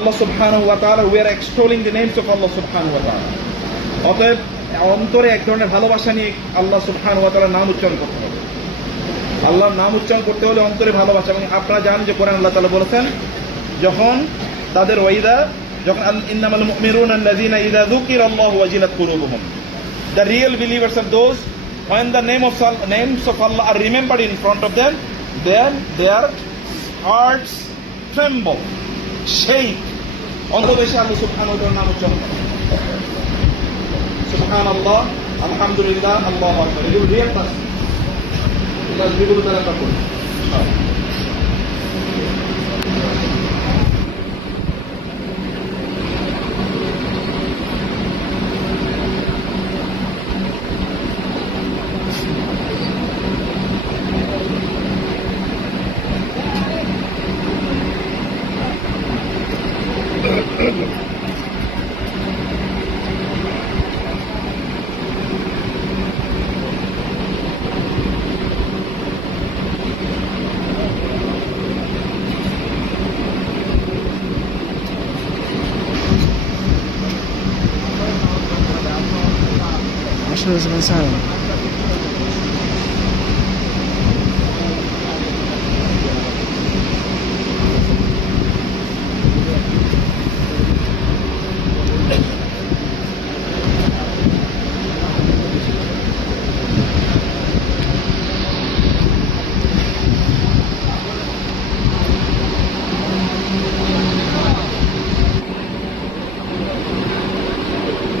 Allah subhanahu wa ta'ala, we are extolling the names of Allah subhanahu wa ta'ala. অতএব অন্তরে এক ধরনের ভালোবাসা নিয়ে আল্লাহ সুবহানাহু ওয়া তাআলার নাম উচ্চারণ করতে হবে। আল্লাহর নাম উচ্চারণ করতে হলে অন্তরে ভালোবাসা। এবং আপনারা জানেন যে কোরআন আল্লাহ তাআলা বলেছেন, যখন তাদের যখন ইন্নামাল মুমিনুনা আল্লাযীনা ইযা যুকিরাল্লাহু ওয়াজিলাত কুলুবুহুম, the real believers are those when the names of Allah are remembered in front of them, then their hearts tremble, shake. অন্তরে আল্লাহ সুবহানাহু ওয়া তাআলার নাম উচ্চারণ করে। সুবহানাল্লাহ, আলহামদুলিল্লাহ, আল্লাহু আকবার, এগুলো রিয়েল পাস। এগুলো তারা করবে। Aşırı mesela.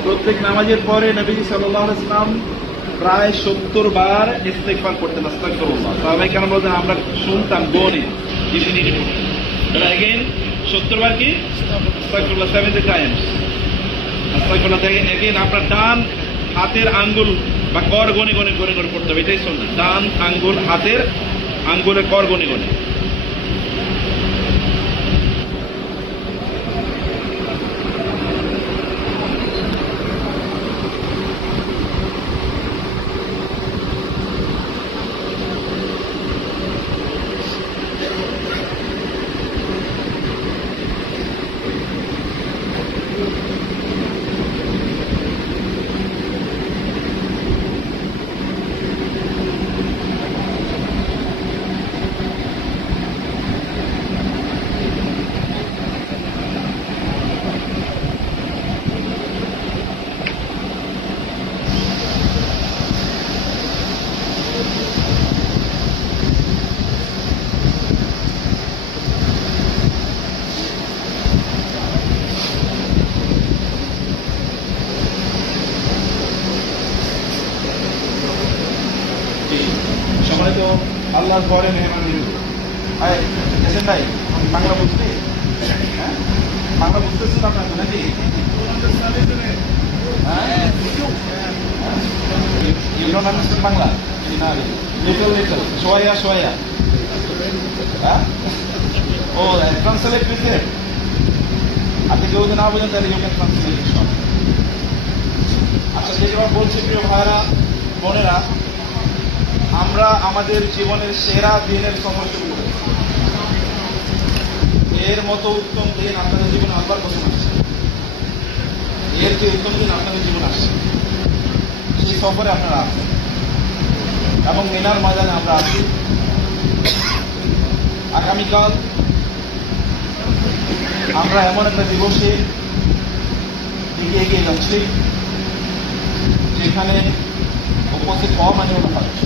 প্রত্যেক নামাজের পরে নবীজি সাল্লাল্লাহু আলাইহি ওয়াসাল্লাম প্রায় 70 বার ইস্তিগফার করতেন, আস্তাগফিরুল্লাহ। সাহাবায়ে কেরাম বলতেন, আমরা শুনতাম গনি ইফিনিটি করতেন। তাহলে अगेन 70 বার কি আস্তাগফিরুল্লাহ 70 টাইমস আস্তাগফিরুল্লাহ। अगेन আপনার ডান হাতের আঙ্গুল বা কর গনি গনি করে করে পড়তে হবে, এটাই সুন্নাত। ডান আঙ্গুল হাতের আঙ্গুলে কর গনি গনি। সম্মানিত আল্লাহর ঘরে মেহমান এসেন ভাই, বাংলা বুঝতে বাংলা বুঝতেছেন আপনার নাকি? You don't understand Bangla? Little little, শোয়া শোয়া। ও ট্রান্সলেট লিখে আপনি কেউ যদি না বোঝেন তাহলে ইউ ক্যান ট্রান্সলেট। আচ্ছা, যেটা বলছি প্রিয় ভাইরা বোনেরা, আমরা আমাদের জীবনের সেরা দিনের সময় শুরু করেছি। এর মতো উত্তম দিন আপনাদের জীবনে আবার প্রথম আসছে, এর যে উত্তম দিন আপনাদের জীবনে আসছে, সেই সফরে আপনারা আছেন এবং মিনার ময়দানে আমরা আছি। আগামীকাল আমরা এমন একটা দিবসে দিকে এগিয়ে যাচ্ছি যেখানে উপস্থিত হওয়া মানে হলো হজ।